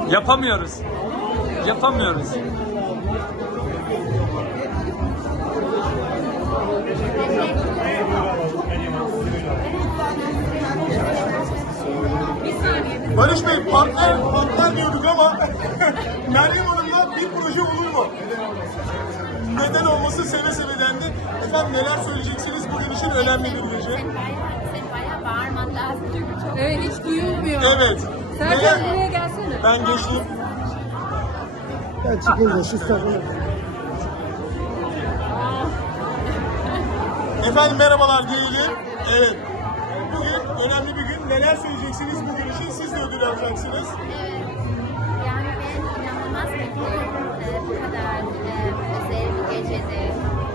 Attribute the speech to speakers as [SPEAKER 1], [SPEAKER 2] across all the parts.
[SPEAKER 1] Yapamıyoruz. Yapamıyoruz.
[SPEAKER 2] Barış Bey patlar diyorduk ama Meryem Hanım'la bir proje olur mu? Neden olması seve seve dendi. Efendim neler söyleyeceksiniz bugün için önemli bir proje.
[SPEAKER 3] Sen bayağı bağırman lazım çünkü çok...
[SPEAKER 4] Evet, hiç duyulmuyor.
[SPEAKER 2] Evet.
[SPEAKER 4] Serkan buraya gelsene.
[SPEAKER 2] Ben geçeyim.
[SPEAKER 5] Ben çıkınca şu tarafına.
[SPEAKER 2] Efendim merhabalar diyelim. Evet. Bugün önemli bir gün. Neler söyleyeceksiniz bugün için? Siz de ödül alacaksınız.
[SPEAKER 3] Evet. Yani ben inanılmaz mutluyum. Bu kadar özel bir gecede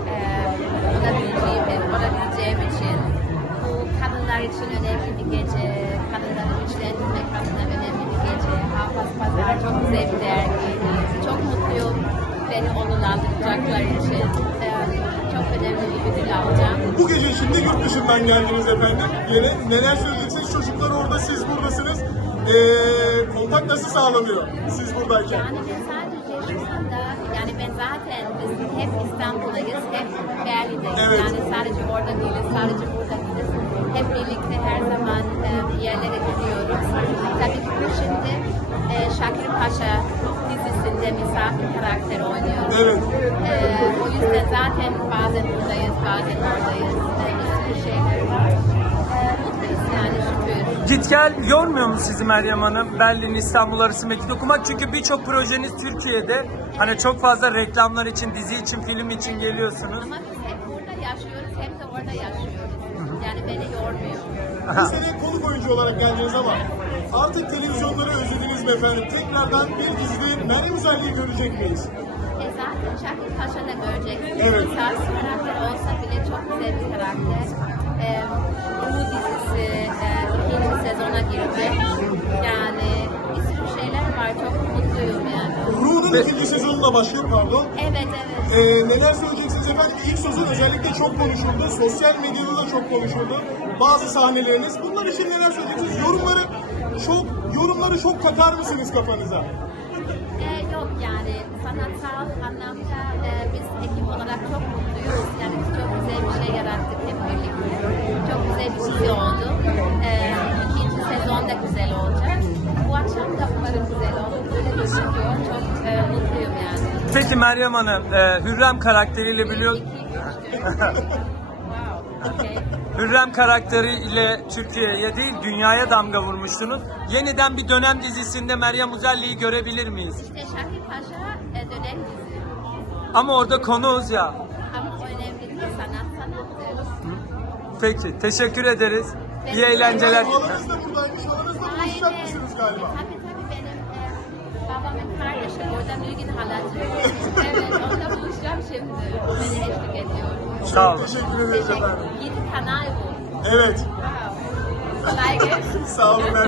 [SPEAKER 3] olabileceğim için. Bu kadınlar için önemli bir gece. Kadınları güçlendirmek adına önemli bir gece. Hafız Pazar çok güzel bir dergiydi. Çok mutluyum beni onurlandıracaklar için. Çok önemli bir ödül alacağım.
[SPEAKER 2] Bu gece şimdi yurt dışından geldiniz efendim. Yine neler söyleyeceksiniz? Çocuklar orada, siz buradasınız. Kontak nasıl sağlanıyor siz buradayken?
[SPEAKER 3] Yani ben sadece şu anda, yani ben zaten biz hep İstanbul'dayız, hep Berlin'deyiz.
[SPEAKER 2] Evet.
[SPEAKER 3] Yani sadece orada değiliz, sadece burada değiliz. Hep birlikte her zaman bir yerlere gidiyoruz. Tabii ki bu şimdi Şakir Paşa dizisinde misafir karakter oynuyoruz.
[SPEAKER 2] Evet.
[SPEAKER 3] O yüzden zaten bazen buradayız, bazen oradayız. Bir sürü şeyler var. Mutluyuz yani şükür.
[SPEAKER 1] Git gel yormuyor mu sizi Meryem Hanım? Berlin, İstanbul arası mektup okumak. Çünkü birçok projeniz Türkiye'de. Hani çok fazla reklamlar için, dizi için, film için geliyorsunuz.
[SPEAKER 3] Ama biz hep burada yaşıyoruz, hem de orada yaşıyoruz. Yani beni yormuyor.
[SPEAKER 2] Bu sene konuk oyuncu olarak geldiniz ama artık televizyonları özlediniz mi efendim? Tekrardan bir dizide Meryem Uzerli'yi görecek miyiz?
[SPEAKER 3] Zaten Şakir Paşa'da göreceksiniz.
[SPEAKER 2] Evet.
[SPEAKER 3] Misafir karakter olsa bile çok güzel bir karakter. Bu dizisi ikinci sezona girdi. Yani bir sürü şeyler var. Çok mutluyum yani.
[SPEAKER 2] Ruh'un ikinci sezonuna başlıyor pardon.
[SPEAKER 3] Evet, evet.
[SPEAKER 2] Neler söyleyeceksiniz efendim? İlk sezon özellikle çok konuşuldu. Sosyal medyada da çok konuşuldu. Bazı sahneleriniz. Bunlar için neler söyleyeceksiniz? Yorumları çok katar mısınız kafanıza?
[SPEAKER 3] Yok yani sanatsal anlamda biz ekip olarak çok mutluyuz. Yani biz çok güzel bir şey yarattık hep birlikte. Çok güzel bir dizi oldu. İkinci sezon da güzel olacak. Bu akşam da umarım güzel olur. Böyle gözüküyor. Çok mutluyum yani.
[SPEAKER 1] Peki Meryem Hanım, Hürrem karakteriyle biliyor...
[SPEAKER 3] 2, 3, 4. Wow, okay.
[SPEAKER 1] Hürrem karakteriyle Türkiye'ye değil dünyaya damga vurmuştunuz. Yeniden bir dönem dizisinde Meryem Uzerli'yi görebilir miyiz?
[SPEAKER 3] İşte Şakir Paşa dönem dizi.
[SPEAKER 1] Ama orada konuğuz ya.
[SPEAKER 3] Ama önemli değil. Sanat sanattır.
[SPEAKER 1] Peki, teşekkür ederiz. İyi eğlenceler.
[SPEAKER 2] Halanız da buradaymış. Halanızla buluşacakmışsınız galiba.
[SPEAKER 3] Tabii benim babamın kardeşi orada Nilgün halacı. Evet, orada buluşacağım şimdi. Beni eşlik ediyor.
[SPEAKER 1] Sağ olun.
[SPEAKER 2] Teşekkür ederiz efendim.
[SPEAKER 3] Yeni kanal bu.
[SPEAKER 2] Evet.
[SPEAKER 3] Wow. Kolay gelsin.
[SPEAKER 2] Sağ olun.